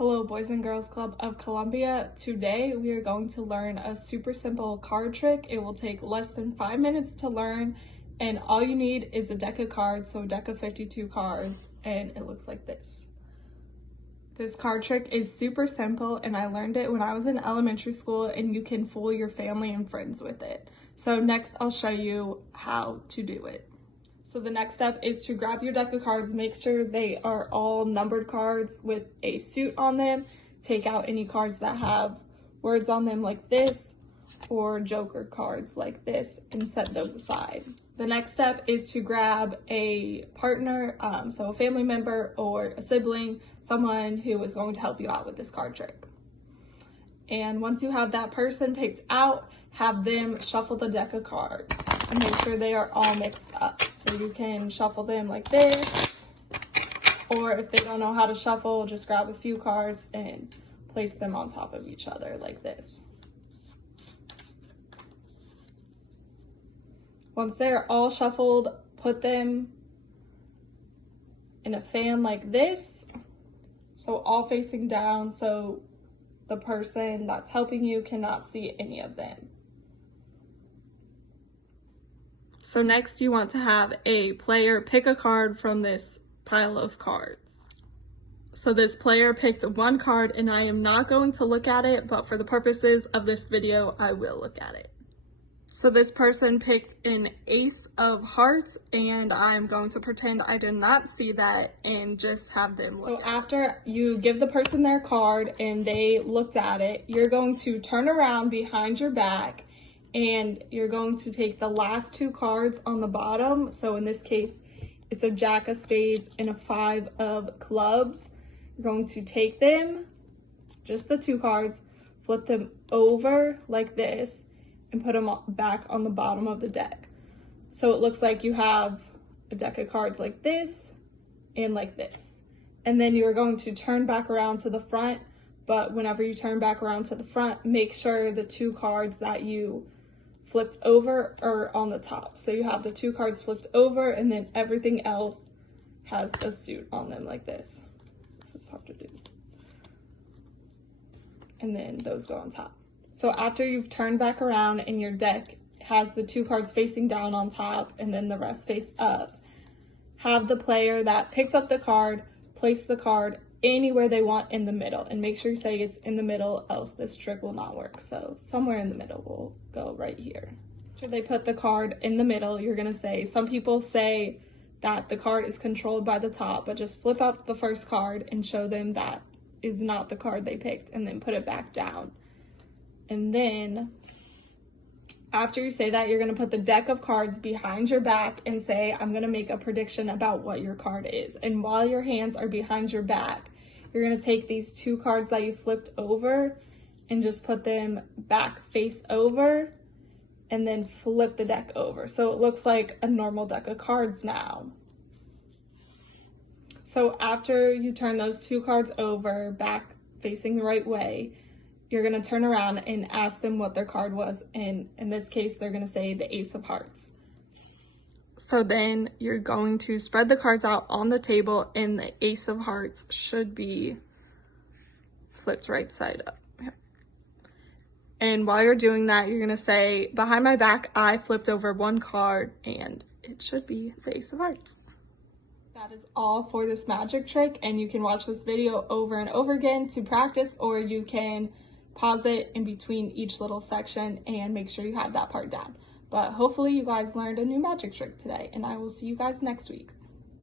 Hello, Boys and Girls Club of Columbia. Today we are going to learn a super simple card trick. It will take less than 5 minutes to learn, and all you need is a deck of cards, so a deck of 52 cards, and it looks like this. This card trick is super simple, and I learned it when I was in elementary school, and you can fool your family and friends with it. So next I'll show you how to do it. So the next step is to grab your deck of cards, make sure they are all numbered cards with a suit on them. Take out any cards that have words on them like this, or joker cards like this, and set those aside. The next step is to grab a partner, so a family member or a sibling, someone who is going to help you out with this card trick. And once you have that person picked out, have them shuffle the deck of cards and make sure they are all mixed up. So you can shuffle them like this, or if they don't know how to shuffle, just grab a few cards and place them on top of each other like this. Once they're all shuffled, put them in a fan like this, so all facing down, so the person that's helping you cannot see any of them. So next you want to have a player pick a card from this pile of cards. So this player picked one card, and I am not going to look at it, but for the purposes of this video, I will look at it. So this person picked an ace of hearts, and I'm going to pretend I did not see that and just have them look. So after you give the person their card and they looked at it, you're going to turn around behind your back, and you're going to take the last two cards on the bottom. So in this case, it's a jack of spades and a five of clubs. You're going to take them, just the two cards, flip them over like this, and put them back on the bottom of the deck. So it looks like you have a deck of cards like this and like this. And then you're going to turn back around to the front, but whenever you turn back around to the front, make sure the two cards that you flipped over are on the top. So you have the two cards flipped over, and then everything else has a suit on them like this. This is hard to do. And then those go on top. So after you've turned back around and your deck has the two cards facing down on top and then the rest face up, have the player that picked up the card place the card anywhere they want in the middle, and make sure you say it's in the middle, else this trick will not work. So somewhere in the middle will go right here. After they put the card in the middle, you're gonna say, some people say that the card is controlled by the top, but just flip up the first card and show them that is not the card they picked, and then put it back down. And then after you say that, you're going to put the deck of cards behind your back and say, I'm going to make a prediction about what your card is. And while your hands are behind your back, you're going to take these two cards that you flipped over and just put them back face over, and then flip the deck over. So it looks like a normal deck of cards now. So after you turn those two cards over, back facing the right way, you're going to turn around and ask them what their card was. And in this case, they're going to say the ace of hearts. So then you're going to spread the cards out on the table, and the ace of hearts should be flipped right side up. And while you're doing that, you're going to say, behind my back, I flipped over one card, and it should be the ace of hearts. That is all for this magic trick, and you can watch this video over and over again to practice, or you can pause it in between each little section and make sure you have that part down. But hopefully you guys learned a new magic trick today, and I will see you guys next week.